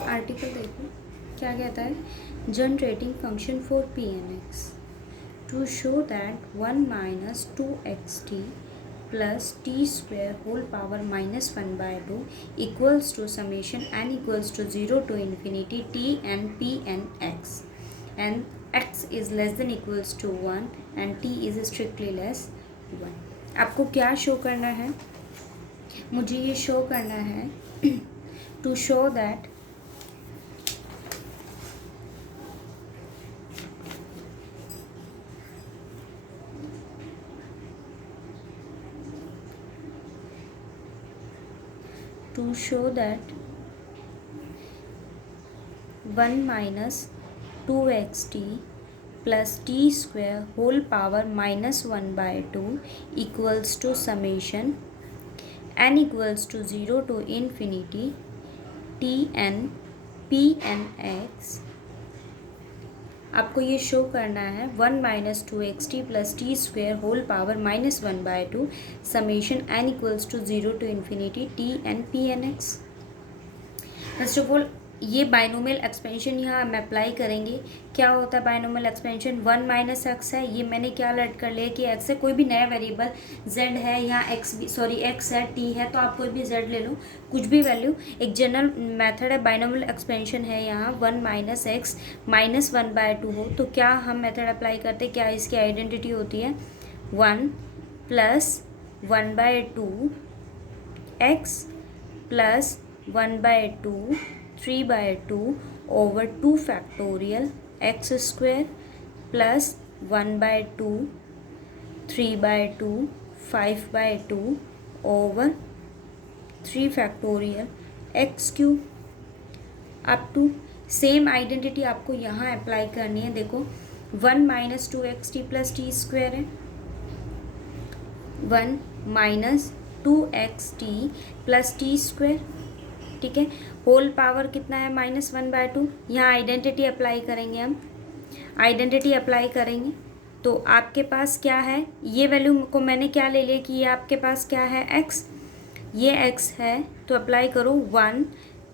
Article देखो क्या कहता है, generating function for p N x to show that 1 minus 2xt plus t square whole power -1/2 equals to summation n equals to 0 to infinity t n p N x and x is less than equals to 1 and t is strictly less 1। आपको क्या show करना है? मुझे ये show करना है to show that to show that 1 minus 2xt plus t square whole power -1/2 equals to summation n equals to 0 to infinity t n p n x। आपको ये शो करना है 1 minus 2xt plus t square whole power -1/2 summation n equals to 0 to infinity t n p N x. First of all ये binomial expansion यहाँ हम apply करेंगे। क्या होता है बाइनोमियल एक्सपेंशन? 1 माइनस एक्स है, ये मैंने क्या लेट कर लिया कि एक्स है, कोई भी नया वेरिएबल जेड है, यहाँ एक्स है, टी है, तो आप कोई भी जेड ले लो, कुछ भी वैल्यू। एक जनरल मेथड है बाइनोमियल एक्सपेंशन है यहाँ 1 माइनस एक्स -1/2 हो तो क्या हम मेथड अप्लाई करते, क्या इसकी आइडेंटिटी होती है 1 plus 1/2 x plus 1/2 3/2 over 2 factorial x square plus 1/2 3/2 5/2 over 3 factorial x cube up to. Same identity आपको यहाँ अप्लाई करनी है। देखो 1 minus 2xt plus t square है, 1 minus 2xt plus t square, ठीक है। होल पावर कितना है -1/2। यहाँ आइडेंटिटी अप्लाई करेंगे, हम आइडेंटिटी अप्लाई करेंगे तो आपके पास क्या है, ये वैल्यू को मैंने क्या ले लिया कि ये आपके पास क्या है x, ये x है तो अप्लाई करो 1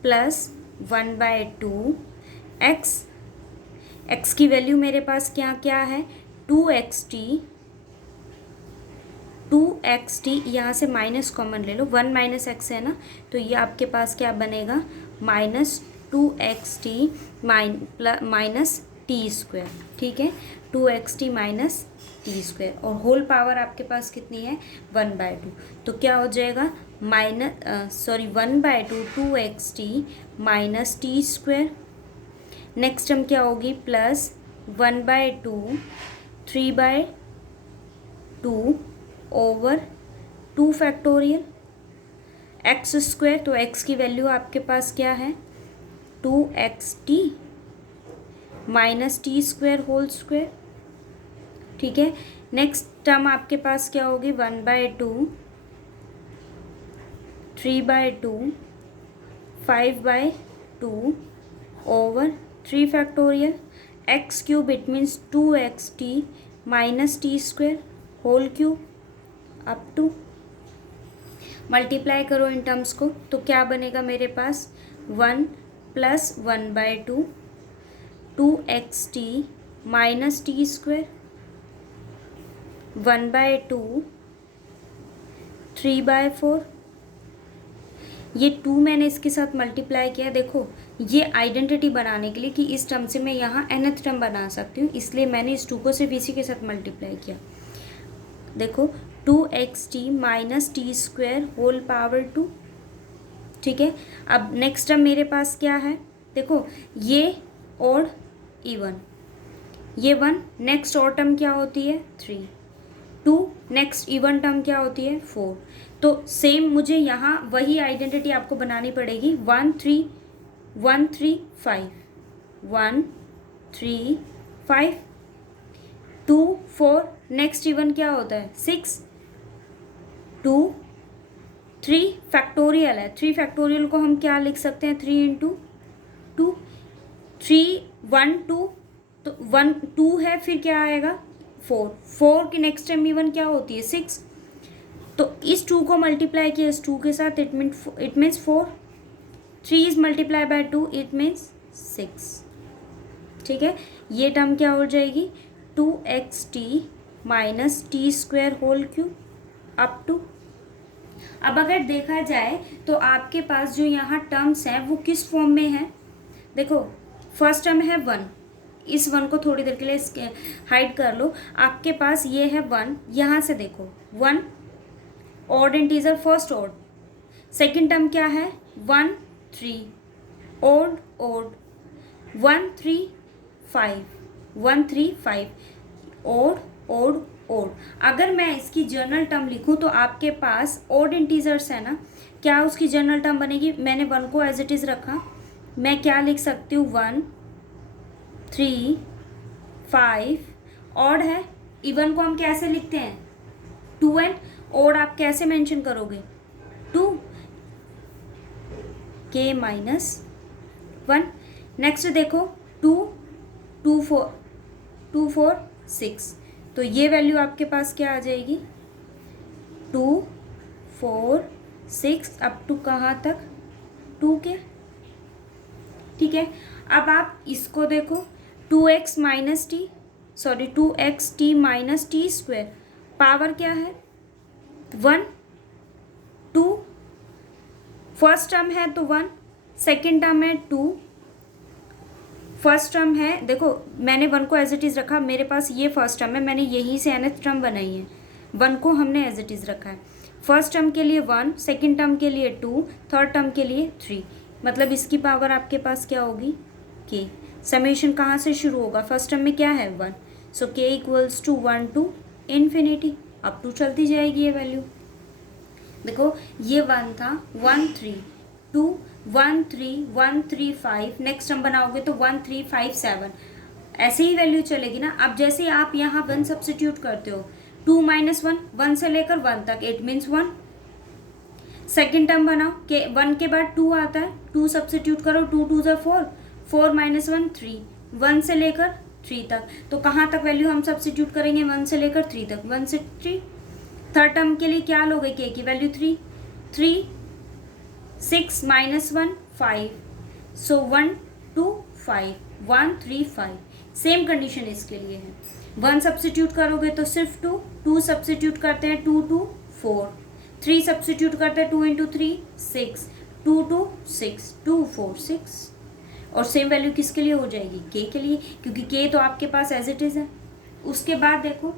प्लस 1/2 x की वैल्यू मेरे पास क्या क्या है 2xt यहाँ से माइनस कॉमन ले लो, 1 माइनस एक्स है ना, तो ये आपके पास क्या बनेगा -2xt माइनस टी स्क्वेयर, ठीक है, 2xt माइनस टी स्क्वेयर और होल पावर आपके पास कितनी है 1/2। तो क्या हो जाएगा 1/2 2xt minus t square. Next term क्या होगी plus 1/2 3/2 over 2 factorial x square. तो एक्स की वैल्यू आपके पास क्या है 2xt minus t square whole square, ठीक है। नेक्स्ट टर्म आपके पास क्या होगी 1/2 3/2 5/2 over 3 factorial x cube, it means 2xt minus t square whole cube up to. Multiply करो इन टर्म्स को तो क्या बनेगा मेरे पास 1 plus 1/2 2xt minus t square 1/2 3/4। ये 2 मैंने इसके साथ मल्टीप्लाई किया। देखो ये आइडेंटिटी बनाने के लिए कि इस टर्म से मैं यहाँ nth टर्म बना सकती हूँ, इसलिए मैंने इस 2 को सिर्फ इसी के साथ मल्टीप्लाई किया। देखो 2xt minus t square whole power 2, ठीक है। अब नेक्स्ट टर्म मेरे पास क्या है, देखो ये और इवन, ये 1, नेक्स्ट और टर्म क्या होती है 3, 2, नेक्स्ट इवन टर्म क्या होती है 4। तो सेम मुझे यहाँ वही आइडेंटिटी आपको बनानी पड़ेगी 1 3 5 1 3 5 2 4, नेक्स्ट इवन क्या होता है 6 2 3 फैक्टोरियल है, 3 फैक्टोरियल को हम क्या लिख सकते हैं 3 इंटू 2 3 1 2, तो 1 2 है, फिर क्या आएगा 4 की नेक्स्ट टाइम इवन क्या होती है 6। तो इस 2 को मल्टीप्लाई किया इस 2 के साथ, it means 4। 3 is multiply by 2, it means 6। ठीक है, ये टर्म क्या हो जाएगी, 2xt minus t square whole cube up to. अब अगर देखा जाए तो आपके पास जो यहाँ टर्म्स हैं वो किस फॉर्म में है, देखो फर्स्ट टर्म है 1, इस 1 को थोड़ी देर के लिए हाइड कर लो। आपके पास ये है 1, यहाँ से देखो 1 odd integer first odd, second term क्या है 1 3 odd odd 1 3 5 1 3 5 odd odd odd. अगर मैं इसकी जर्नल टर्म लिखूं तो आपके पास ऑड इंटीजर्स है ना, क्या उसकी जर्नल टर्म बनेगी, मैंने 1 को एज इट इज़ रखा, मैं क्या लिख सकती हूँ 1 3 5 ऑड है। इवन को हम कैसे लिखते हैं 2n, ऑड आप कैसे मेंशन करोगे 2 k माइनस 1। नेक्स्ट देखो 2 2 4 2 4 6, तो ये वैल्यू आपके पास क्या आ जाएगी 2 4 6 अप टू कहाँ तक 2 के। ठीक है, अब आप इसको देखो 2x minus T, sorry 2xt minus t square, power क्या है 1 2, फर्स्ट टर्म है तो 1, सेकेंड टर्म है 2, फर्स्ट टर्म है, देखो मैंने 1 को एज इट इज़ रखा, मेरे पास ये फर्स्ट टर्म है, मैंने यहीं से nth टर्म बनाई है, 1 को हमने एज इट इज़ रखा है। फर्स्ट टर्म के लिए 1, सेकेंड टर्म के लिए 2, थर्ड टर्म के लिए 3, मतलब इसकी पावर आपके पास क्या होगी k। समेशन कहाँ से शुरू होगा, फर्स्ट टर्म में क्या है 1, so k equals to 1 to infinity, up to चलती जाएगी ये वैल्यू। देखो ये 1 था 1 3 2 1 3 1 3 5, नेक्स्ट टर्म बनाओगे तो 1 3 5 7, ऐसे ही वैल्यू चलेगी ना। अब जैसे आप यहाँ 1 सब्स्टिट्यूट करते हो, 2 माइनस 1, 1 से लेकर 1 तक, इट मीन्स 1। सेकेंड टर्म बनाओ के 1 के बाद 2 आता है, 2 सब्स्टिट्यूट करो, 2 2 ज़ा 4, 4 माइनस 1 3, 1 से लेकर 3 तक, तो कहाँ तक वैल्यू हम सब्स्टिट्यूट करेंगे 1 से लेकर 3 तक, 1 से 3। थर्ड टर्म के लिए क्या लोगे k की वैल्यू 3 3 6 माइनस 1 5, सो 1 2 5 1 3 5, सेम कंडीशन इसके लिए है। 1 सब्स्टिट्यूट करोगे तो सिर्फ 2, 2 सब्स्टिट्यूट करते हैं 2 2 4, 3 सब्स्टिट्यूट करते हैं 2 इंटू 3 6, 2 2 6 2 4 6, और सेम वैल्यू किसके लिए हो जाएगी k के लिए, क्योंकि k तो आपके पास एज इट इज़ है। उसके बाद देखो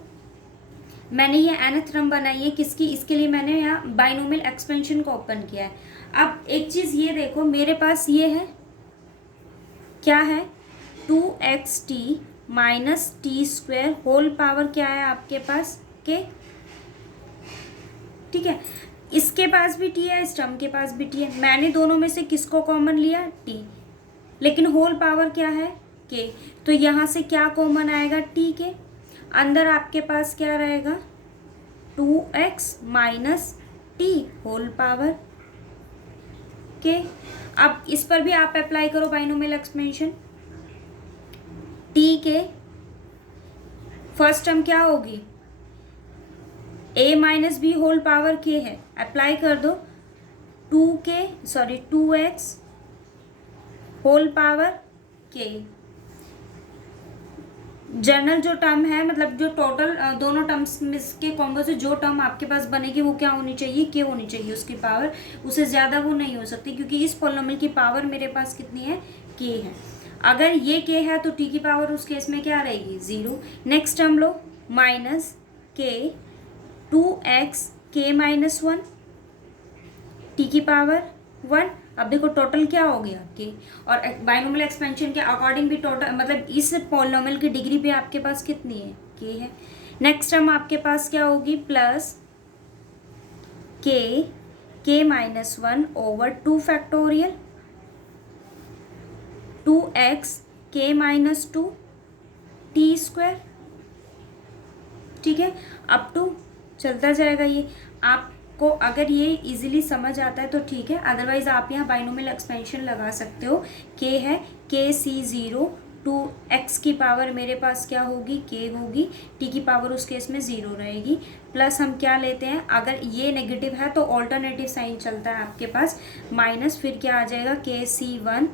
मैंने ये nth टर्म बनाई है किसकी, इसके लिए मैंने यहाँ बाइनोमियल एक्सपेंशन को ओपन किया है। अब एक चीज़ ये देखो, मेरे पास ये है क्या है 2xt minus t square whole power क्या है आपके पास k। ठीक है, इसके पास भी t है, इस टर्म के पास भी t है, मैंने दोनों में से किसको कॉमन लिया t, लेकिन होल पावर क्या है k, तो यहाँ से क्या कॉमन आएगा t के अंदर आपके पास क्या रहेगा 2x minus T whole power के। अब इस पर भी आप अप्लाई करो बाइनोमियल एक्सपेंशन, टी के फर्स्ट टर्म क्या होगी a minus b whole power के है, अप्लाई कर दो 2x होल पावर के। जनरल जो टर्म है, मतलब जो टोटल दोनों टर्म्स के कॉम्बो से जो टर्म आपके पास बनेगी वो क्या होनी चाहिए k होनी चाहिए, उसकी पावर, उससे ज़्यादा वो नहीं हो सकती, क्योंकि इस पॉलिनोमियल की पावर मेरे पास कितनी है k है। अगर ये k है तो t की पावर उस केस में क्या रहेगी 0। नेक्स्ट टर्म लो minus k 2x k minus 1 t की पावर 1। अब देखो टोटल क्या हो गया k, और बाइनोमियल एक्सपेंशन के अकॉर्डिंग भी टोटल, मतलब इस पॉलिनोमियल की डिग्री पे आपके पास कितनी है k है। नेक्स्ट टर्म आपके पास क्या होगी plus k minus 1 over 2 factorial 2x k minus 2 T square. ठीक है, अप टू चलता जाएगा ये। आपको अगर ये इजीली समझ आता है तो ठीक है, अदरवाइज आप यहाँ बाइनोमियल एक्सपेंशन लगा सकते हो। k है k c 0 2x की पावर मेरे पास क्या होगी, k होगी, t की पावर उस केस में 0 रहेगी, प्लस हम क्या लेते हैं, अगर ये नेगेटिव है तो ऑल्टरनेटिव साइन चलता है आपके पास, माइनस फिर क्या आ जाएगा kc1,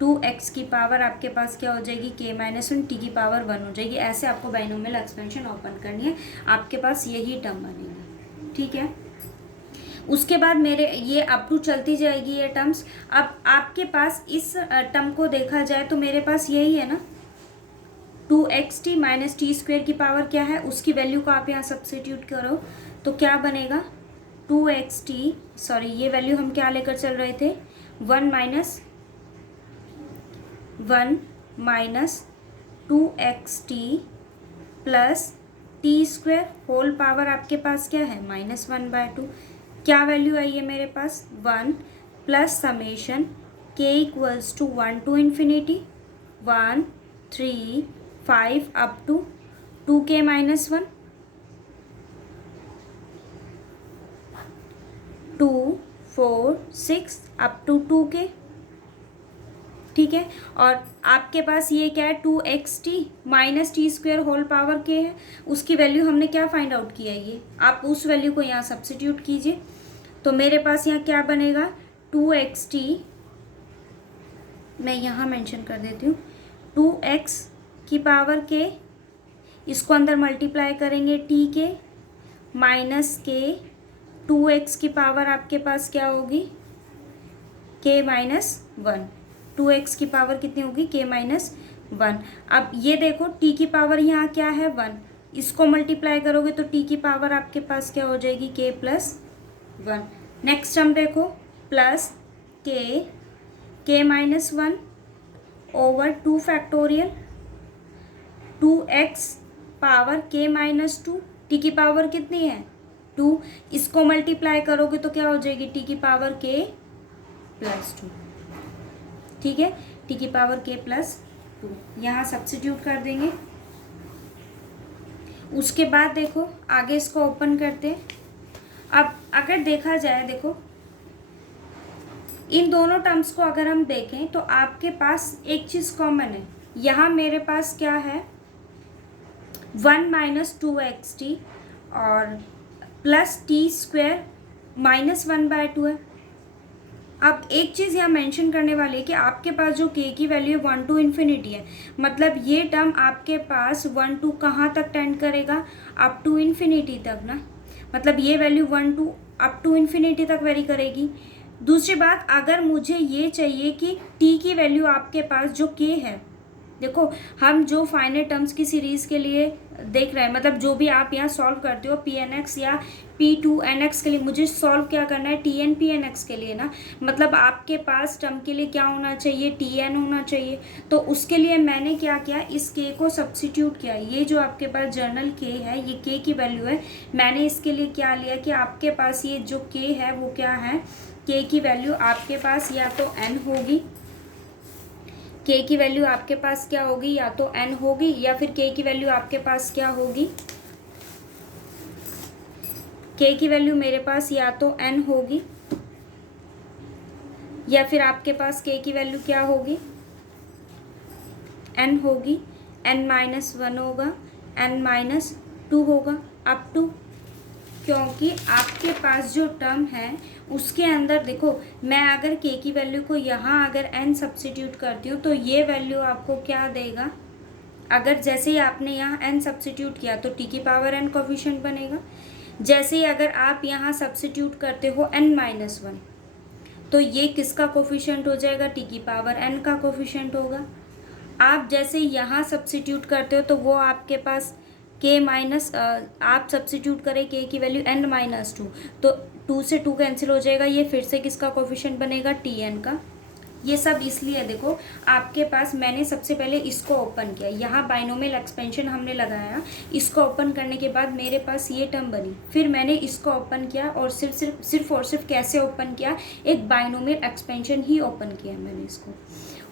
2x की पावर आपके पास क्या हो जाएगी k-1, t की पावर 1 हो जाएगी। ऐसे आपको बाइनोमियल एक्सपेंशन ओपन करनी है, आपके पास यही टर्म बनेगी, ठीक है। उसके बाद मेरे ये अप टू चलती जाएगी ये टर्म्स। अब आपके पास इस टर्म को देखा जाए तो मेरे पास यही है ना, 2xt माइनस टी स्क्वेयर की पावर क्या है, उसकी वैल्यू को आप यहाँ सब्स्टिट्यूट करो तो क्या बनेगा, 2xt, सॉरी ये वैल्यू हम क्या लेकर चल रहे थे, 1 minus 2xt plus t square whole power आपके पास क्या है, -1/2। क्या वैल्यू आई है मेरे पास, 1 plus summation k equals to 1 to infinity 1 3 5 up to 2k-1, 2 4 6 up to 2k, ठीक है। और आपके पास ये क्या है, 2xt minus t square whole power k है, उसकी वैल्यू हमने क्या फाइंड आउट किया है, ये आप उस वैल्यू को यहाँ सब्स्टिट्यूट कीजिए तो मेरे पास यहाँ क्या बनेगा, 2xt, मैं यहाँ मेंशन कर देती हूँ, 2x की पावर k, इसको अंदर मल्टीप्लाई करेंगे t के, माइनस k, 2x की पावर आपके पास क्या होगी, k-1, 2x की पावर कितनी होगी, k-1। अब ये देखो t की पावर यहाँ क्या है, 1, इसको मल्टीप्लाई करोगे तो t की पावर आपके पास क्या हो जाएगी, k+1। नेक्स्ट हम देखो, plus k-1 over 2 factorial 2x power k-2, t की पावर कितनी है, 2, इसको मल्टीप्लाई करोगे तो क्या हो जाएगी, t की पावर k+2, ठीक है, t की पावर k+2 यहाँ सब्स्टिट्यूट कर देंगे। उसके बाद देखो आगे इसको ओपन करते हैं। अब अगर देखा जाए, देखो इन दोनों टर्म्स को अगर हम देखें तो आपके पास एक चीज़ कॉमन है, यहाँ मेरे पास क्या है, 1 माइनस 2xt और प्लस टी स्क्वेयर -1/2 है। अब एक चीज़ यहाँ मेंशन करने वाली है कि आपके पास जो k की वैल्यू 1 to इन्फिनिटी है, मतलब ये टर्म आपके पास 1 to कहाँ तक टेंड करेगा, अप टू इन्फिनिटी तक ना, मतलब ये वैल्यू 1 to अप टू इन्फिनिटी तक वेरी करेगी। दूसरी बात, अगर मुझे ये चाहिए कि t की वैल्यू आपके पास जो k है, देखो हम जो फाइनाइट टर्म्स की सीरीज़ के लिए देख रहे हैं, मतलब जो भी आप यहाँ सॉल्व करते हो Pn(x) या P2nx के लिए, मुझे सॉल्व क्या करना है, Tn(Pn(x) के लिए ना, मतलब आपके पास टर्म के लिए क्या होना चाहिए, Tn होना चाहिए। तो उसके लिए मैंने क्या किया, इस k को सब्स्टिट्यूट किया, ये जो आपके पास जर्नल k है, ये k की वैल्यू है, मैंने इसके लिए क्या लिया कि आपके पास ये जो k है वो क्या है, k की वैल्यू आपके पास या तो n होगी, k की वैल्यू आपके पास क्या होगी, या तो n होगी, या फिर k की वैल्यू आपके पास क्या होगी, k की वैल्यू मेरे पास या तो n होगी, या फिर आपके पास k की वैल्यू क्या होगी, n होगी, n-1 होगा, n-2 होगा, अप टू, क्योंकि आपके पास जो टर्म है उसके अंदर देखो, मैं अगर k की वैल्यू को यहाँ अगर n सब्स्टिट्यूट करती हूँ तो ये वैल्यू आपको क्या देगा, अगर जैसे ही आपने यहाँ n सब्स्टिट्यूट किया तो t की पावर n कोफिशिएंट बनेगा। जैसे ही अगर आप यहाँ सब्स्टिट्यूट करते हो n-1 तो ये किसका कोफिशिएंट हो जाएगा, t की पावर n का कोफिशिएंट होगा। आप जैसे यहाँ सब्स्टिट्यूट करते हो तो वो आपके पास आप सब्स्टिट्यूट करें k की वैल्यू n-2 तो 2 से 2 कैंसिल हो जाएगा, ये फिर से किसका कोफिशिएंट बनेगा, Tn का। ये सब इसलिए देखो आपके पास, मैंने सबसे पहले इसको ओपन किया, यहाँ बाइनोमियल एक्सपेंशन हमने लगाया, इसको ओपन करने के बाद मेरे पास ये टर्म बनी, फिर मैंने इसको ओपन किया और सिर्फ कैसे ओपन किया, एक बाइनोमियल एक्सपेंशन ही ओपन किया मैंने इसको।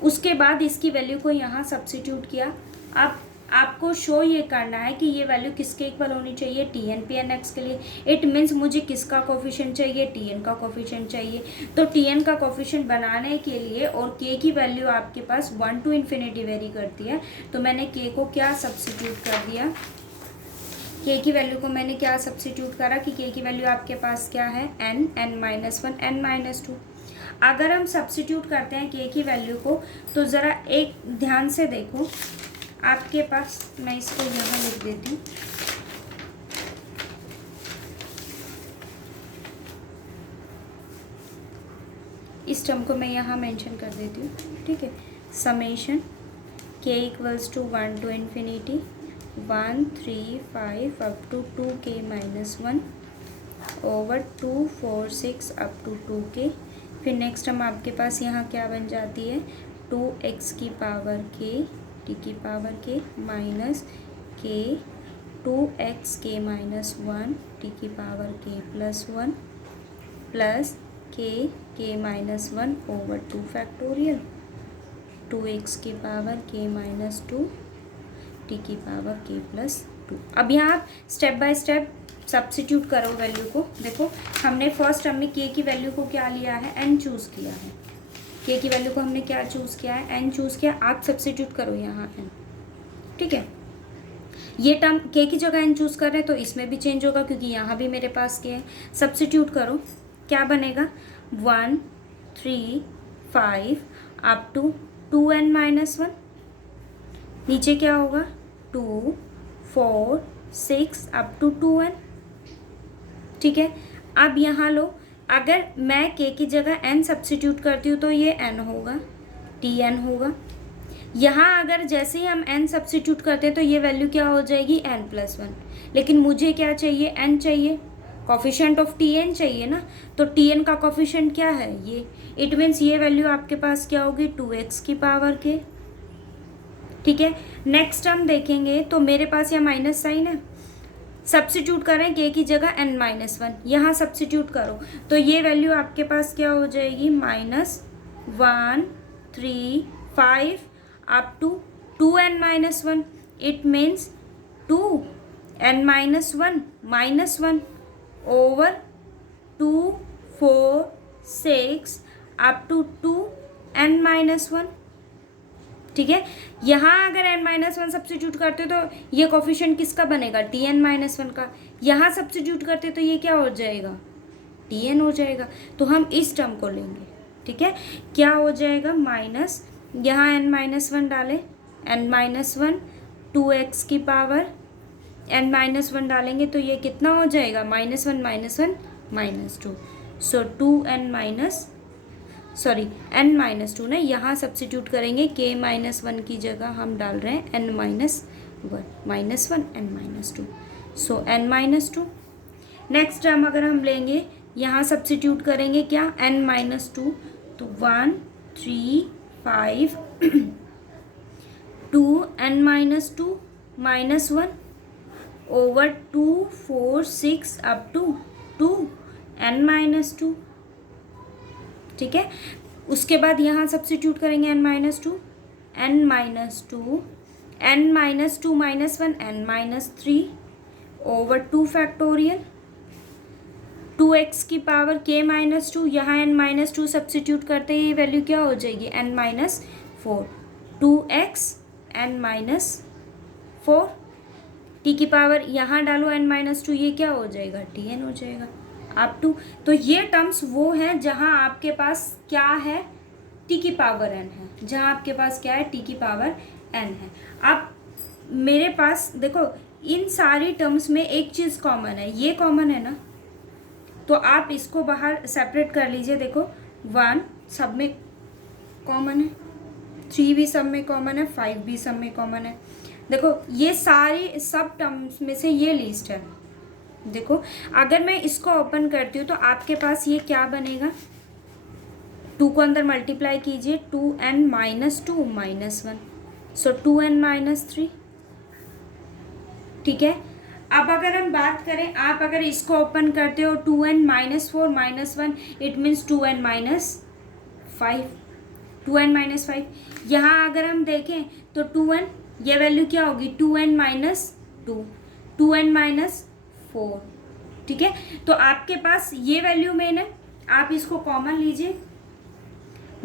उसके बाद इसकी वैल्यू को यहाँ सब्स्टिट्यूट किया। अब आपको शो ये करना है कि ये वैल्यू किसके इक्वल होनी चाहिए, t n p N x के लिए। इट मीन्स मुझे किसका कोफिशिएंट चाहिए, टी एन का कोफिशिएंट चाहिए। तो टी एन का कोफिशिएंट बनाने के लिए, और के की वैल्यू आपके पास 1 to इन्फिनिटी वेरी करती है, तो मैंने के को क्या सब्स्टिट्यूट कर दिया, के की वैल्यू को मैंने क्या सब्स्टिट्यूट करा कि के की वैल्यू आपके पास क्या है, n, n minus one, n minus two. अगर हम सब्स्टिट्यूट करते हैं के की वैल्यू को, तो ज़रा एक ध्यान से देखो आपके पास, मैं इसको यहाँ लिख देती हूँ। इस टर्म को मैं यहाँ मेंशन कर देती हूँ, ठीक है। Summation k equals to 1 to infinity 1 3 5 up to 2k minus 1 over 2 4 6 up to 2k। फिर नेक्स्ट टर्म आपके पास यहाँ क्या बन जाती है, 2x की पावर k टी की power k minus k 2x k minus 1 T की power k plus 1 plus k minus 1 over 2 factorial 2x की पावर k माइनस 2 टी की पावर k प्लस 2। अब यहाँ आप स्टेप बाय स्टेप सब्स्टिट्यूट करो value को। देखो हमने फर्स्ट टर्म में k की वैल्यू को क्या लिया है, n चूज़ किया है। k की वैल्यू को हमने क्या चूज़ किया है, n चूज़ किया। आप सब्स्टिट्यूट करो यहाँ n, ठीक है। ये टर्म k की जगह n चूज़ कर रहे हैं तो इसमें भी चेंज होगा, क्योंकि यहाँ भी मेरे पास k है। सब्स्टिट्यूट करो, क्या बनेगा, 1 3 5 अप टू 2n माइनस 1, नीचे क्या होगा 2 4 6 अप टू 2n, ठीक है। अब यहाँ लो, अगर मैं k की जगह n सब्स्टिट्यूट करती हूँ तो ये n होगा, tn होगा। यहाँ अगर जैसे ही हम n सब्स्टिट्यूट करते हैं तो ये वैल्यू क्या हो जाएगी, n प्लस 1। लेकिन मुझे क्या चाहिए, n चाहिए, कोफिशिएंट ऑफ tn चाहिए ना। तो tn का कोफिशिएंट क्या है, ये। इट मीन्स ये वैल्यू आपके पास क्या होगी, 2x की पावर k, ठीक है। नेक्स्ट टर्म देखेंगे तो मेरे पास यहाँ माइनस साइन है, सब्स्टिट्यूट करें k की जगह n माइनस 1, यहाँ सब्स्टिट्यूट करो तो ये वैल्यू आपके पास क्या हो जाएगी, minus 1 3 5 up to 2n minus 1। It means 2n minus 1 minus 1 over 2 4 6 up to 2n minus 1, ठीक है। यहाँ अगर n माइनस 1 सब्स्टिट्यूट करते हो तो ये कोफिशिएंट किसका बनेगा, tn माइनस 1 का। यहाँ सब्स्टिट्यूट करते तो ये क्या हो जाएगा, tn हो जाएगा। तो हम इस टर्म को लेंगे, ठीक है। क्या हो जाएगा, माइनस, यहाँ n माइनस 1 डालें, n माइनस 1 2x की पावर n माइनस 1 डालेंगे तो ये कितना हो जाएगा, माइनस 1 माइनस 2। सो 2n माइनस n माइनस 2 ना, यहाँ सब्स्टिट्यूट करेंगे k माइनस 1 की जगह हम डाल रहे हैं n माइनस 1 n माइनस 2, सो n माइनस 2। नेक्स्ट टर्म अगर हम लेंगे, यहाँ सब्स्टिट्यूट करेंगे क्या, n माइनस 2, तो 1 3 5 2n minus 2 minus 1 over 2 4 6 up to 2n minus 2, ठीक है। उसके बाद यहाँ सब्स्टिट्यूट करेंगे n minus 2 n minus 2 minus 1 n minus 3 over 2 factorial 2x की पावर k माइनस 2, यहाँ n माइनस 2 सब्स्टिट्यूट करते ही वैल्यू क्या हो जाएगी, n minus 4 2x n minus 4 t की पावर यहाँ डालो n माइनस 2, ये क्या हो जाएगा, tn हो जाएगा अप टू। तो ये टर्म्स वो हैं जहाँ आपके पास क्या है, t की पावर n है, जहाँ आपके पास क्या है, t की पावर n है। अब मेरे पास देखो इन सारी टर्म्स में एक चीज़ कॉमन है, ये कॉमन है ना, तो आप इसको बाहर सेपरेट कर लीजिए। देखो 1 सब में कॉमन है, 3 भी सब में कॉमन है, 5 भी सब में कॉमन है। देखो ये सारी सब टर्म्स में से ये लीस्ट है। देखो अगर मैं इसको ओपन करती हूँ तो आपके पास ये क्या बनेगा, 2 को अंदर मल्टीप्लाई कीजिए, 2n माइनस 2 माइनस 1, सो 2n माइनस 3, ठीक है। अब अगर हम बात करें, आप अगर इसको ओपन करते हो 2n minus 4 minus 1, it means 2n minus 5, 2n minus 5। यहाँ अगर हम देखें तो 2n ये वैल्यू क्या होगी 2n माइनस 2, 2n माइनस 4, ठीक है। तो आपके पास ये वैल्यू में ना आप इसको कॉमन लीजिए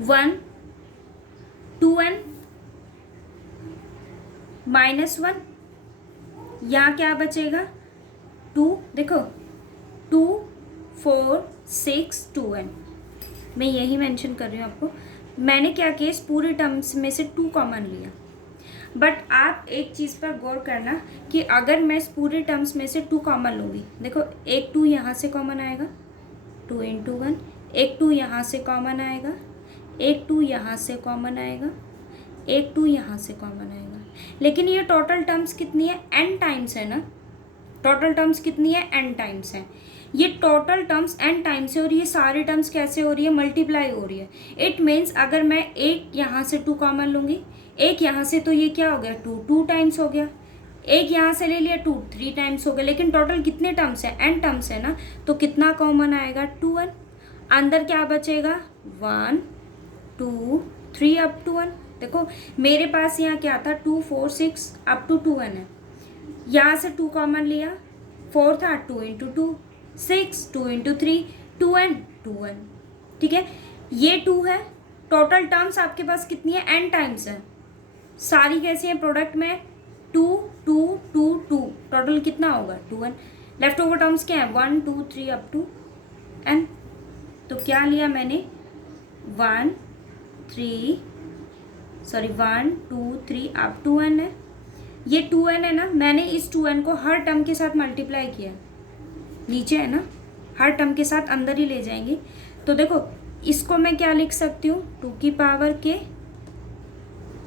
1, 2n माइनस 1, यहाँ क्या बचेगा 2, देखो 2 4 6 2n, मैं यही मेंशन कर रही हूँ आपको। मैंने क्या किया इस पूरे टर्म्स में से 2 कॉमन लिया, बट आप एक चीज़ पर गौर करना कि अगर मैं इस पूरे टर्म्स में से 2 कॉमन लूँगी, देखो एक 2 यहाँ से कॉमन आएगा 2 × 1, एक 2 यहाँ से कॉमन आएगा, एक 2 यहाँ से कॉमन आएगा, एक 2 यहाँ से कॉमन आएगा। लेकिन ये टोटल टर्म्स कितनी है n टाइम्स है ना, टोटल टर्म्स कितनी है n टाइम्स है। ये टोटल टर्म्स n टाइम्स है और ये सारी टर्म्स कैसे हो रही है मल्टीप्लाई हो रही है। इट मीन्स अगर मैं एक यहाँ से 2 कॉमन लूँगी, एक यहाँ से, तो ये क्या हो गया 2 टाइम्स हो गया, एक यहाँ से ले लिया 2 3 टाइम्स हो गया। लेकिन टोटल कितने टर्म्स है n टर्म्स है ना, तो कितना कॉमन आएगा 2n, अंदर क्या बचेगा 1 2 3 अप टू 1। देखो मेरे पास यहाँ क्या था 2 4 6 अप टू 2n है, यहाँ से 2 कॉमन लिया, 4 था 2 × 2 6, 2 × 3 2n, ठीक है। ये 2 है, टोटल टर्म्स आपके पास कितनी है n टाइम्स है, सारी कैसी है प्रोडक्ट में 2 2 2 2, टोटल कितना होगा 2n। लेफ्ट ओवर टर्म्स क्या है 1 2 3 अप टू n। तो क्या लिया मैंने 1 2 3 अप टू n है, ये 2n है ना, मैंने इस 2n को हर टर्म के साथ मल्टीप्लाई किया, नीचे है ना, हर टर्म के साथ अंदर ही ले जाएंगे। तो देखो इसको मैं क्या लिख सकती हूँ 2 की पावर k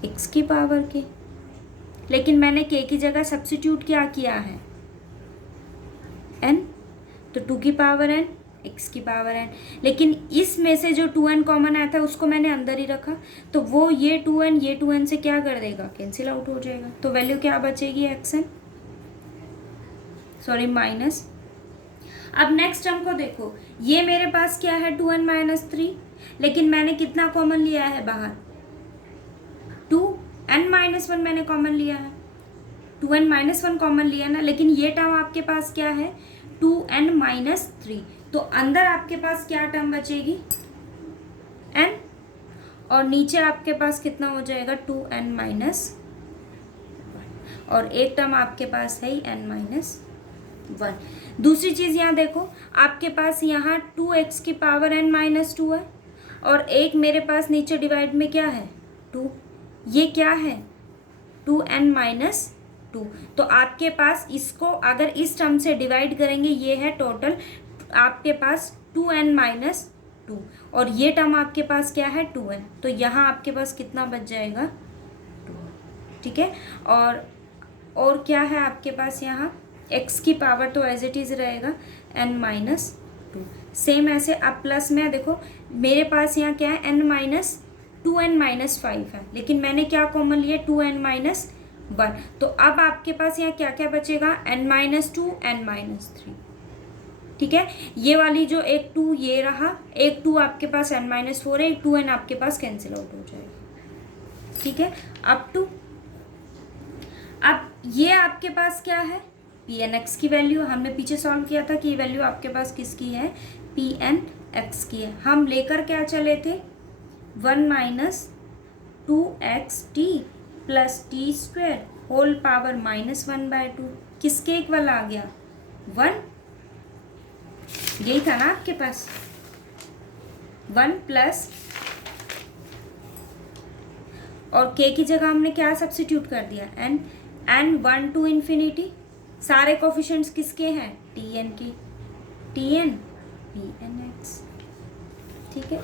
x की पावर k, लेकिन मैंने k की जगह सब्स्टिट्यूट क्या किया है n, तो 2 की पावर n x की पावर n। लेकिन इसमें से जो 2n कॉमन आया था उसको मैंने अंदर ही रखा, तो वो ये 2n से क्या कर देगा कैंसिल आउट हो जाएगा। तो वैल्यू क्या बचेगी xn, सॉरी माइनस। अब नेक्स्ट टर्म को देखो, ये मेरे पास क्या है 2n माइनस 3, लेकिन मैंने कितना कॉमन लिया है बाहर 2n माइनस 1 मैंने कॉमन लिया है, 2n माइनस 1 कॉमन लिया ना। लेकिन ये टर्म आपके पास क्या है 2n माइनस 3, तो अंदर आपके पास क्या टर्म बचेगी n, और नीचे आपके पास कितना हो जाएगा 2n माइनस 1, और एक टर्म आपके पास है ही n माइनस 1। दूसरी चीज़ यहाँ देखो, आपके पास यहाँ 2x की पावर n माइनस 2 है, और एक मेरे पास नीचे डिवाइड में क्या है 2, ये क्या है 2n माइनस 2। तो आपके पास इसको अगर इस टर्म से डिवाइड करेंगे, ये है टोटल आपके पास 2n माइनस 2, और ये टर्म आपके पास क्या है 2n, तो यहाँ आपके पास कितना बच जाएगा 2, ठीक है। और क्या है आपके पास यहाँ x की पावर तो एज इट इज़ रहेगा n माइनस 2। सेम ऐसे अब प्लस में देखो मेरे पास यहाँ क्या है n माइनस 2n माइनस 5 है, लेकिन मैंने क्या कॉमन लिया 2n माइनस 1। तो अब आपके पास यहाँ क्या क्या बचेगा n माइनस 2 n माइनस 3, ठीक है। ये वाली जो एक 2 ये रहा, एक 2 आपके पास n माइनस 4 है, एक 2n आपके पास कैंसिल आउट हो जाएगा, ठीक है। अब ये आपके पास क्या है Pnx की वैल्यू, हमने पीछे सॉल्व किया था कि ये वैल्यू आपके पास किसकी है Pnx की है। हम लेकर क्या चले थे 1 minus 2xt plus t square whole power minus 1/2, किसके इक्वल आ गया 1, यही था ना आपके पास 1 प्लस, और k की जगह हमने क्या सब्स्टिट्यूट कर दिया n 1 टू इन्फिनिटी, सारे कोफिशिएंट्स किसके हैं tn की, tn Pnx, ठीक है।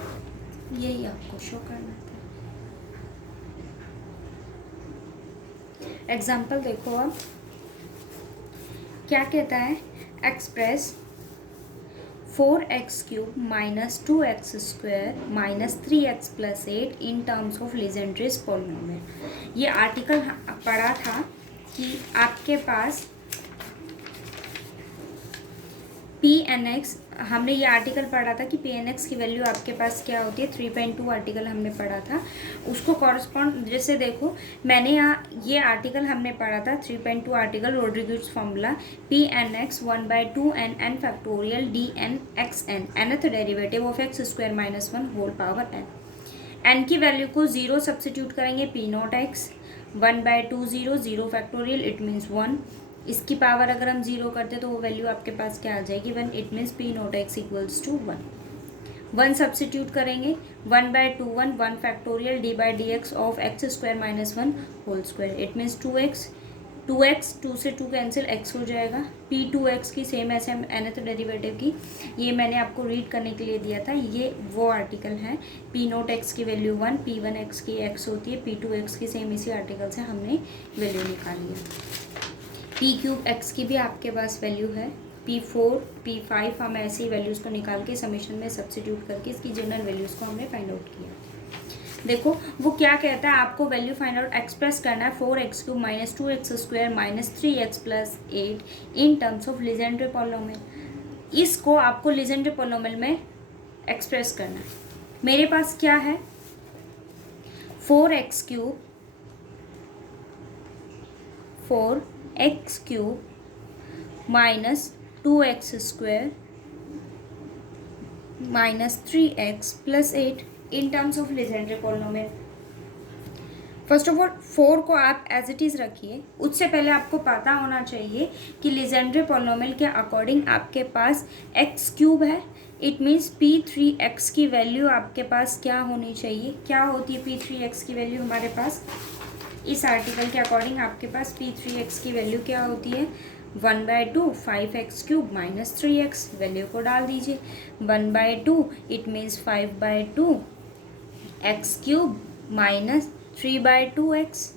यही आपको शो करना था। एग्जाम्पल देखो अब क्या कहता है, express 4x³ minus 2x² minus 3x plus 8 in terms of Legendre's polynomial. ये आर्टिकल पढ़ा था कि आपके पास Pnx हमने ये आर्टिकल पढ़ा था कि पी एन एक्स की वैल्यू आपके पास क्या होती है, 3.2 आर्टिकल हमने पढ़ा था, उसको कॉरस्पॉन्ड जैसे देखो मैंने यहाँ ये आर्टिकल हमने पढ़ा था 3.2 article Rodrigues formula P N X 1/2 N N factorial D N X N nth derivative of x square minus 1 whole power N. N की वैल्यू को 0 सब्सिट्यूट करेंगे, P not X 1/2 0 factorial it means 1। इसकी power अगर हम 0 करते तो वो value आपके पास क्या आ जाएगी 1। It means p not x equals to 1 substitute करेंगे 1/2 1 factorial d by d x of x square minus 1 whole square it means 2x 2 से 2 कैंसिल x हो जाएगा। p2x की सेम ऐसे हम nth डेरिवेटिव की ये मैंने आपको रीड करने के लिए दिया था, ये वो आर्टिकल है। p नोट x की वैल्यू 1, p1x की x होती है, p2x की सेम इसी आर्टिकल से हमने वैल्यू निकाली है। p³ x की भी आपके पास वैल्यू है, p4 p5 हम ऐसे ही वैल्यूज़ को निकाल के समीशन में सब्सिट्यूट करके इसकी जनरल वैल्यूज़ को हमने फाइंड आउट किया। देखो वो क्या कहता है, आपको वैल्यू फाइंड आउट एक्सप्रेस करना है 4x³ minus 2x square minus 3x plus 8 in terms of Legendre polynomial. इसको आपको लीजेंड्रे पॉलिनोमियल में एक्सप्रेस करना है। मेरे पास क्या है 4x³ minus 2x square minus 3x plus 8 in terms of Legendre polynomial. First of all 4 को आप एज इट इज़ रखिए, उससे पहले आपको पता होना चाहिए कि लीजेंड्रे पॉलिनोमियल के अकॉर्डिंग आपके पास x³ है। इट मीन्स p3x की वैल्यू आपके पास क्या होनी चाहिए, क्या होती है p3x की वैल्यू हमारे पास इस आर्टिकल के अकॉर्डिंग आपके पास p3x की वैल्यू क्या होती है 1/2 5x³ माइनस 3x, वैल्यू को डाल दीजिए 1/2 it means 5/2 x³ minus 3/2x।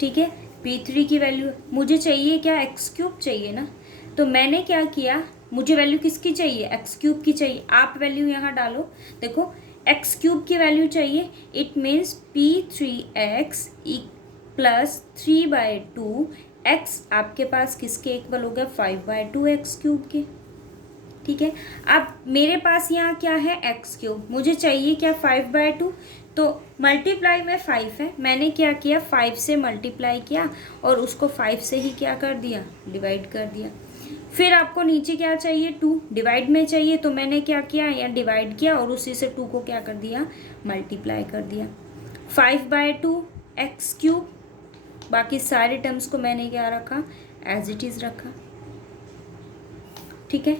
ठीक है, p3 की वैल्यू मुझे चाहिए क्या x³ चाहिए ना, तो मैंने क्या किया मुझे वैल्यू किसकी चाहिए x³ की चाहिए, आप वैल्यू यहाँ डालो। देखो x³ की वैल्यू चाहिए, it means p3x plus 3/2 x आपके पास किसके इक्वल हो गया 5/2 x³ के। ठीक है, अब मेरे पास यहाँ क्या है x³, मुझे चाहिए क्या 5/2, तो मल्टीप्लाई में 5 है, मैंने क्या किया 5 से मल्टीप्लाई किया और उसको 5 से ही क्या कर दिया डिवाइड कर दिया। फिर आपको नीचे क्या चाहिए 2, डिवाइड में चाहिए, तो मैंने क्या किया यहाँ डिवाइड किया और उसी से 2 को क्या कर दिया मल्टीप्लाई कर दिया 5/2 x³। बाकी सारे टर्म्स को मैंने क्या रखा एज इट इज़ रखा। ठीक है,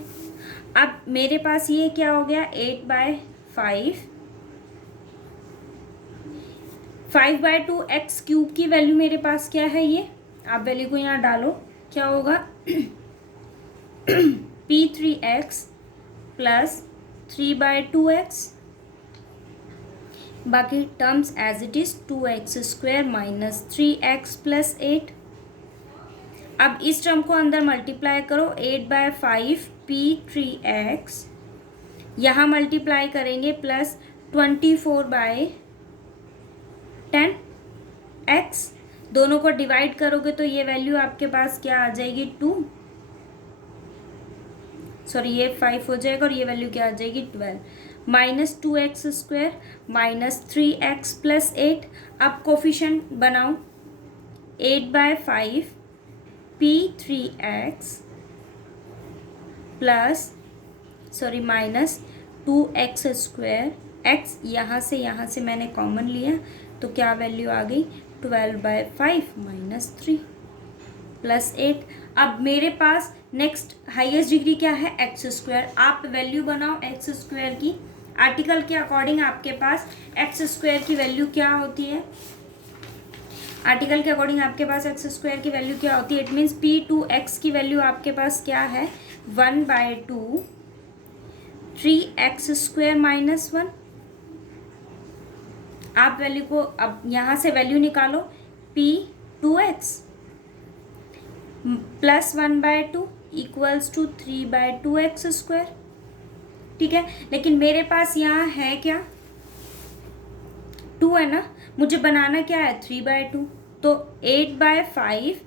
अब मेरे पास ये क्या हो गया 8/5 5/2 x³ की वैल्यू मेरे पास क्या है, ये आप वैल्यू को यहाँ डालो, क्या होगा p3x प्लस 3/2x, बाकी terms as it is 2x square minus 3x plus 8। अब इस टर्म को अंदर मल्टीप्लाई करो 8/5 p3x, यहाँ मल्टीप्लाई करेंगे प्लस 24/10x, दोनों को डिवाइड करोगे तो ये वैल्यू आपके पास क्या आ जाएगी 2, सॉरी ये 5 हो जाएगा और ये वैल्यू क्या आ जाएगी 12 minus 2x square minus 3x plus 8। अब कोफिशिएंट बनाओ 8/5 p3x plus sorry minus 2x square, x यहाँ से मैंने कॉमन लिया तो क्या वैल्यू आ गई 12/5 माइनस 3 प्लस 8। अब मेरे पास नेक्स्ट हाईएस्ट डिग्री क्या है x²। आप वैल्यू बनाओ x² की, आर्टिकल के अकॉर्डिंग आपके पास x² की वैल्यू क्या होती है, आर्टिकल के अकॉर्डिंग आपके पास x² की वैल्यू क्या होती है, इट मीन्स p2x की वैल्यू आपके पास क्या है 1/2 3x² माइनस 1। आप वैल्यू को अब यहाँ से वैल्यू निकालो p2x plus 1/2 equals to 3/2x²। ठीक है, लेकिन मेरे पास यहाँ है क्या 2 है ना, मुझे बनाना क्या है 3/2, तो 8/5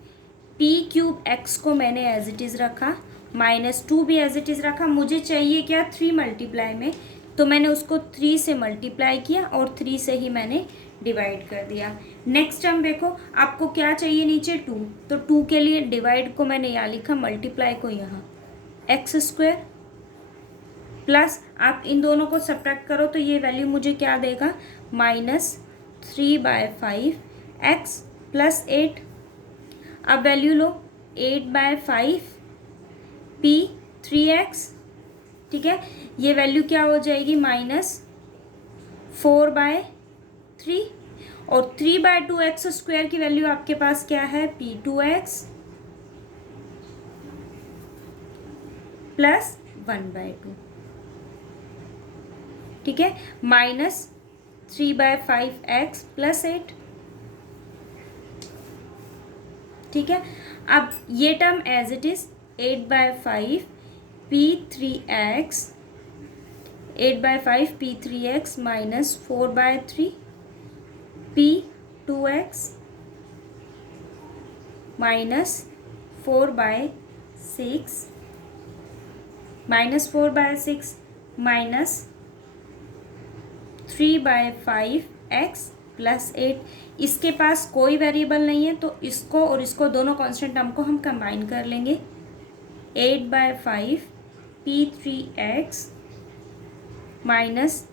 p³ x को मैंने एज इट इज़ रखा -2 भी एज इट इज़ रखा। मुझे चाहिए क्या 3 मल्टीप्लाई में, तो मैंने उसको 3 से मल्टीप्लाई किया और 3 से ही मैंने डिवाइड कर दिया। नेक्स्ट टर्म देखो, आपको क्या चाहिए नीचे 2, तो 2 के लिए डिवाइड को मैंने यहाँ लिखा, मल्टीप्लाई को यहाँ x² प्लस आप इन दोनों को सब्ट्रैक्ट करो तो ये वैल्यू मुझे क्या देगा, -3/5 x प्लस 8। अब वैल्यू लो, 8/5 p 3x, ठीक है। ये वैल्यू क्या हो जाएगी, -4/3 और 3/2x² की वैल्यू आपके पास क्या है, p2x प्लस 1/2, ठीक है, -3/5x प्लस 8, ठीक है। अब ये term as it is 8/5 p3x, 8/5 p3x minus 4/3 p2x minus 4/6 minus 4/6 minus 3/5x plus 8। इसके पास कोई वेरिएबल नहीं है तो इसको और इसको, दोनों कांस्टेंट टर्म को हम कंबाइन कर लेंगे। 8/5 p3x minus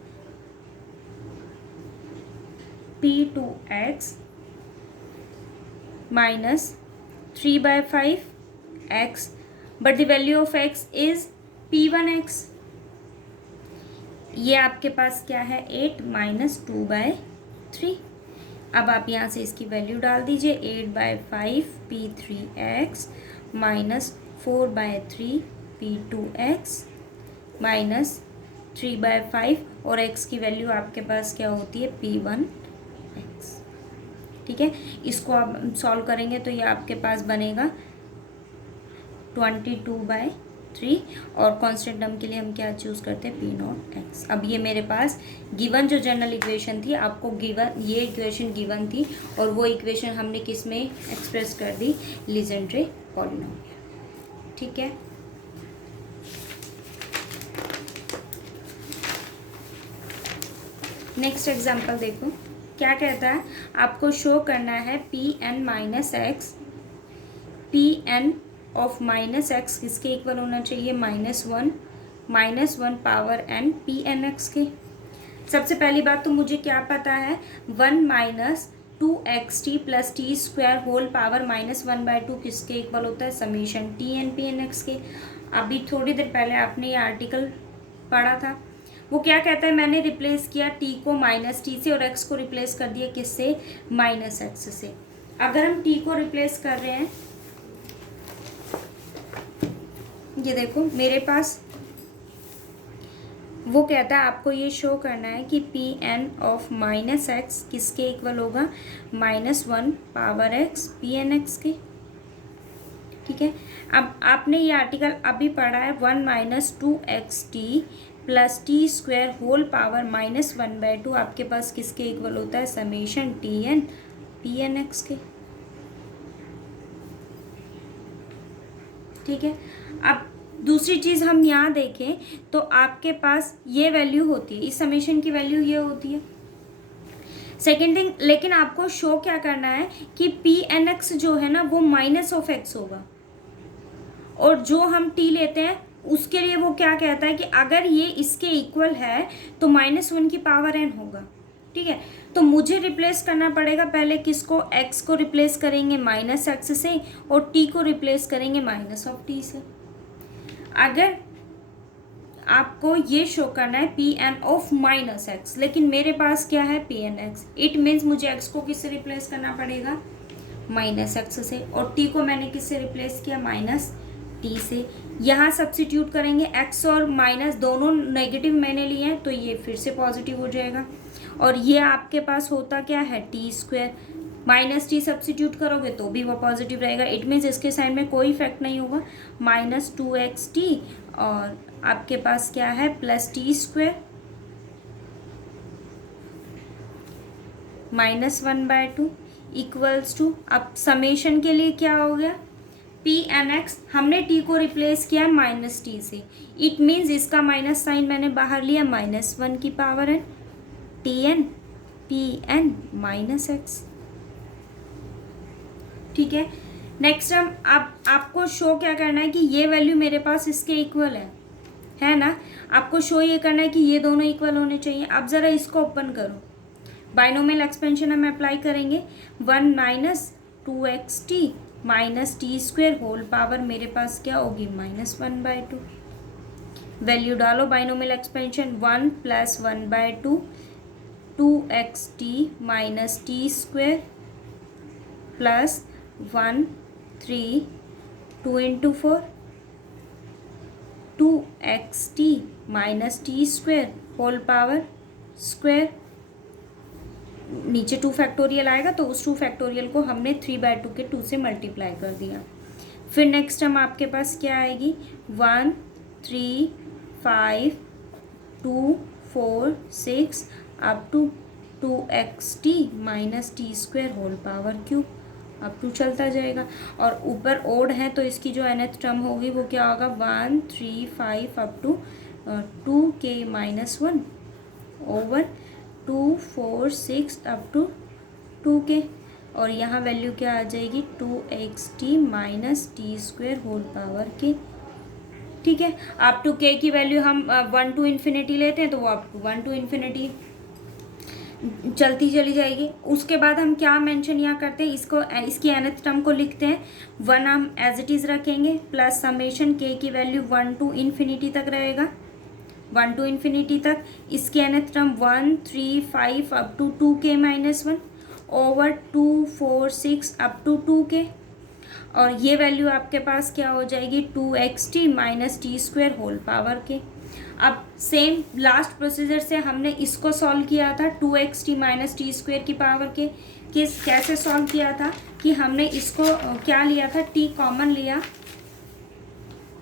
p2x minus 3/5x, but the value of x is p1x। ये आपके पास क्या है, 8 माइनस 2/3। अब आप यहाँ से इसकी वैल्यू डाल दीजिए, 8/5 p3x माइनस 4/3 p2x माइनस 3/5 और x की वैल्यू आपके पास क्या होती है, p1x, ठीक है। इसको आप सॉल्व करेंगे तो ये आपके पास बनेगा 22/3 और कांस्टेंट टर्म के लिए हम क्या चूज़ करते हैं, p0x। अब ये मेरे पास गिवन जो जनरल इक्वेशन थी, आपको गिवन ये इक्वेशन गिवन थी और वो इक्वेशन हमने किस में एक्सप्रेस कर दी, लीजेंड्रे पॉलिनोमियल, ठीक है। नेक्स्ट एग्जांपल देखो, क्या कहता है, आपको शो करना है Pn minus x, Pn of minus x किसके इक्वल होना चाहिए, -1 पावर n Pnx के। सबसे पहली बात तो मुझे क्या पता है, 1 minus 2xt plus t square whole power -1/2 किसके इक्वल होता है, समीशन Tn Pnx के। अभी थोड़ी देर पहले आपने ये आर्टिकल पढ़ा था, वो क्या कहता है, मैंने रिप्लेस किया t को -t से और x को रिप्लेस कर दिया किससे, -x से। अगर हम t को रिप्लेस कर रहे हैं, ये देखो मेरे पास वो कहता है आपको ये शो करना है कि Pn ऑफ -x किसके इक्वल होगा, -1 पावर x Pnx के, ठीक है। अब आपने ये आर्टिकल अभी पढ़ा है, 1 minus 2xt plus t square whole power -1/2 आपके पास किसके इक्वल होता है, समेशन Tn Pnx के, ठीक है। अब दूसरी चीज़ हम यहाँ देखें तो आपके पास ये वैल्यू होती है, इस समेशन की वैल्यू ये होती है। सेकेंड थिंग, लेकिन आपको शो क्या करना है कि Pnx जो है ना वो माइनस ऑफ x होगा, और जो हम t लेते हैं उसके लिए वो क्या कहता है कि अगर ये इसके इक्वल है तो -1 की पावर n होगा, ठीक है। तो मुझे रिप्लेस करना पड़ेगा, पहले किसको, x को रिप्लेस करेंगे -x से और t को रिप्लेस करेंगे -t से। अगर आपको ये शो करना है Pn ऑफ -x, लेकिन मेरे पास क्या है Pnx, इट मीन्स मुझे x को किससे रिप्लेस करना पड़ेगा, -x से, और t को मैंने किससे रिप्लेस किया, -t से। यहाँ सब्स्टिट्यूट करेंगे, x और माइनस दोनों नेगेटिव मैंने लिए हैं तो ये फिर से पॉजिटिव हो जाएगा, और ये आपके पास होता क्या है, t², -t सब्स्टिट्यूट करोगे तो भी वो पॉजिटिव रहेगा, इट मीन्स इसके साइन में कोई इफेक्ट नहीं होगा, -2xt और आपके पास क्या है +t² -1/2 इक्वल्स टू, अब समेशन के लिए क्या हो गया, पी एन एक्स, हमने टी को रिप्लेस किया माइनस टी से, इट मीन्स इसका माइनस साइन मैंने बाहर लिया, -1 की power n t n p n minus x. ठीक है, नेक्स्ट हम आपको शो क्या करना है कि ये वैल्यू मेरे पास इसके इक्वल है ना। आपको शो ये करना है कि ये दोनों इक्वल होने चाहिए। अब ज़रा इसको ओपन करो, बाइनोमियल एक्सपेंशन हम अप्लाई करेंगे। 1 minus 2xt minus t square whole power मेरे पास क्या होगी, -1/2। वैल्यू डालो binomial expansion, 1 + 1/2 2xt minus t square plus 1 3 2 × 4 2xt minus t square whole power square, नीचे 2 फैक्टोरियल आएगा तो उस 2 फैक्टोरियल को हमने 3/2 के 2 से मल्टीप्लाई कर दिया। फिर नेक्स्ट हम आपके पास क्या आएगी, 1 3 5 2 4 6 up to 2xt minus t square whole power cube, up to चलता जाएगा। और ऊपर ओड है तो इसकी जो nth टर्म होगी वो क्या होगा, 1 3 5 up to 2k - 1 over 2 4 6 up to 2k। और यहाँ वैल्यू क्या आ जाएगी, 2xt minus t square whole power k। ठीक है, अप टू k की वैल्यू हम 1 to इन्फिनिटी लेते हैं तो वो अप टू 1 to इन्फिनिटी चलती चली जाएगी। उसके बाद हम क्या मेंशन यहाँ करते हैं, इसको इसकी nth टर्म को लिखते हैं, 1 हम एज इट इज़ रखेंगे प्लस समेशन k की वैल्यू 1 to इन्फिनिटी तक रहेगा, 1 to इन्फिनिटी तक। इसकी nth term 1 3 5 up to 2k - 1 over 2 4 6 up to 2k। और ये वैल्यू आपके पास क्या हो जाएगी, 2xt minus t square whole power के। अब सेम लास्ट प्रोसीजर से हमने इसको सॉल्व किया था, 2xt माइनस टी स्क्वेयर की पावर के। कैसे सॉल्व किया था कि हमने इसको क्या लिया था, t कॉमन लिया,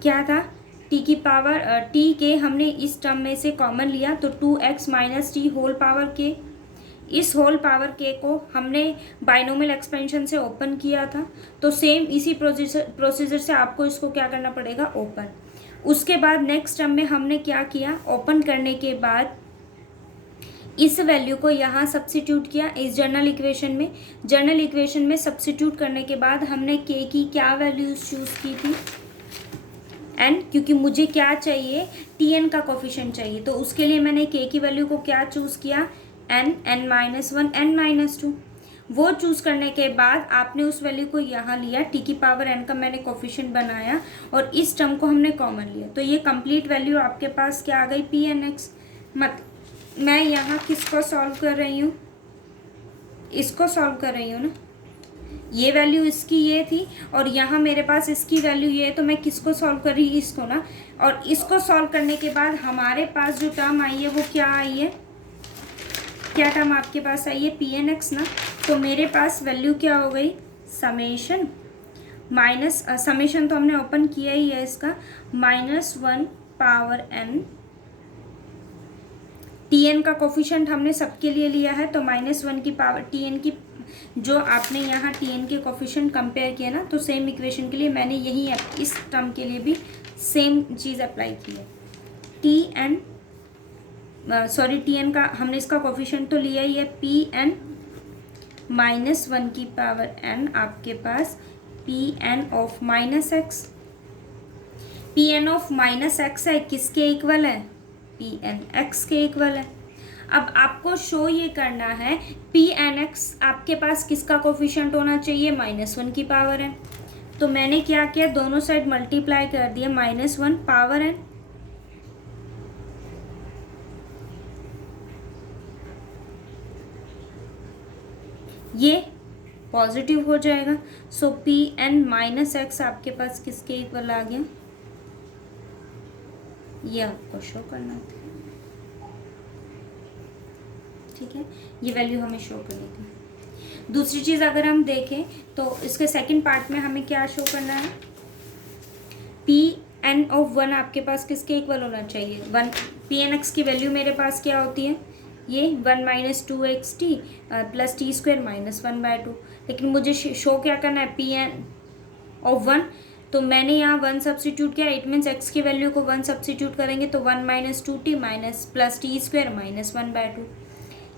क्या था t की पावर t के हमने इस टर्म में से कॉमन लिया तो 2x minus T whole power के। इस होल पावर के को हमने बाइनोमियल एक्सपेंशन से ओपन किया था, तो सेम इसी प्रोसीजर से आपको इसको क्या करना पड़ेगा, ओपन। उसके बाद नेक्स्ट टर्म में हमने क्या किया, ओपन करने के बाद इस वैल्यू को यहाँ सब्स्टिट्यूट किया इस जनरल इक्वेशन में। जनरल इक्वेशन में सब्स्टिट्यूट करने के बाद हमने k की क्या वैल्यूज चूज़ की थी, n, क्योंकि मुझे क्या चाहिए, tn का कोफिशिएंट चाहिए, तो उसके लिए मैंने k की वैल्यू को क्या चूज़ किया, n n-1 n-2। वो चूज़ करने के बाद आपने उस वैल्यू को यहाँ लिया, t की पावर n का मैंने कोफिशिएंट बनाया और इस टर्म को हमने कॉमन लिया, तो ये कंप्लीट वैल्यू आपके पास क्या आ गई, pnx। मैं यहाँ किसको सॉल्व कर रही हूँ, इसको सॉल्व कर रही हूँ ना, ये वैल्यू इसकी ये थी और यहाँ मेरे पास इसकी वैल्यू ये है, तो मैं किसको सॉल्व कर रही हूँ, इसको ना। और इसको सॉल्व करने के बाद हमारे पास जो टर्म आई है वो क्या आई है, क्या टर्म आपके पास आई है, pnx ना। तो मेरे पास वैल्यू क्या हो गई, समेशन माइनस, समेशन तो हमने ओपन किया ही है इसका, -1 पावर n, tn का कोफिशिएंट हमने सबके लिए लिया है तो -1 की पावर tn की, जो आपने यहाँ tn के कोफिशिएंट कंपेयर किया ना, तो सेम इक्वेशन के लिए मैंने यही इस टर्म के लिए भी सेम चीज़ अप्लाई की है। tn का हमने इसका कोफिशिएंट तो लिया ही है, pn -1 की पावर n आपके पास pn of -x, pn of -x है, किसके इक्वल है, pnx के इक्वल है। अब आपको शो ये करना है pnx आपके पास किसका कोफिशिएंट होना चाहिए, -1 की पावर है। तो मैंने क्या किया, दोनों साइड मल्टीप्लाई कर दिया, -1 पावर n, ये पॉजिटिव हो जाएगा। सो pn -x आपके पास किसके इक्वल आ गया, ये आपको शो करना था, ठीक है, ये वैल्यू हमें शो करनी थी। दूसरी चीज़ अगर हम देखें तो इसके सेकंड पार्ट में हमें क्या शो करना है, pn ऑफ 1 आपके पास किसके इक्वल होना चाहिए, 1। pnx की वैल्यू मेरे पास क्या होती है, ये 1 - 2xt प्लस टी स्क्वेयर -1/2, लेकिन मुझे शो क्या करना है, pn ऑफ 1 तो मैंने यहाँ 1 सब्सटीट्यूट किया, इट मीन्स एक्स की वैल्यू को 1 सब्सटीट्यूट करेंगे तो 1 minus 2t minus plus t square minus 1/2।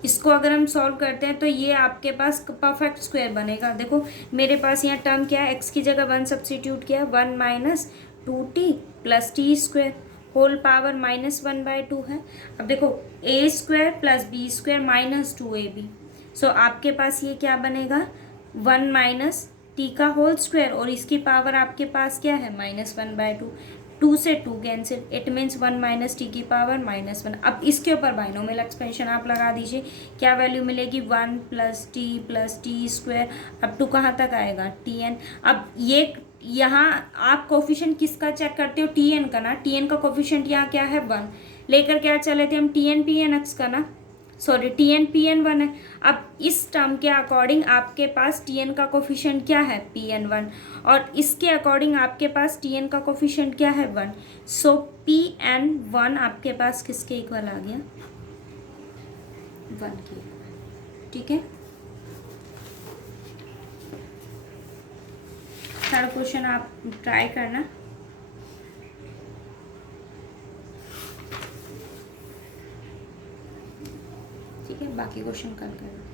इसको अगर हम सॉल्व करते हैं तो ये आपके पास परफेक्ट स्क्वायर बनेगा। देखो मेरे पास यहाँ टर्म क्या है, एक्स की जगह 1 सब्सटीट्यूट किया, 1 minus 2t plus t square whole power minus 1/2 है। अब देखो a square plus b square minus 2ab, so आपके पास ये क्या बनेगा, 1 माइनस टी का होल स्क्वायर और इसकी पावर आपके पास क्या है माइनस 1/2। 2 से 2 cancel, it means 1 minus T की पावर -1। अब इसके ऊपर बाइनोमियल एक्सपेंशन आप लगा दीजिए, क्या वैल्यू मिलेगी, 1 plus t square up to कहाँ तक आएगा tn। अब ये यहाँ आप कोफिशिएंट किसका चेक करते हो, tn का ना, tn का कोफिशिएंट यहाँ क्या है 1, लेकर क्या चले थे हम tn pnx का ना, सॉरी tn pn1 है। अब इस टर्म के अकॉर्डिंग आपके पास tn का कोफिशिएंट क्या है pn1 और इसके अकॉर्डिंग आपके पास tn का कोफिशिएंट क्या है 1, सो pn1 आपके पास किसके इक्वल आ गया, 1 के। ठीक है, थर्ड क्वेश्चन आप ट्राई करना। ठीक है, बाकी क्वेश्चन कल करना।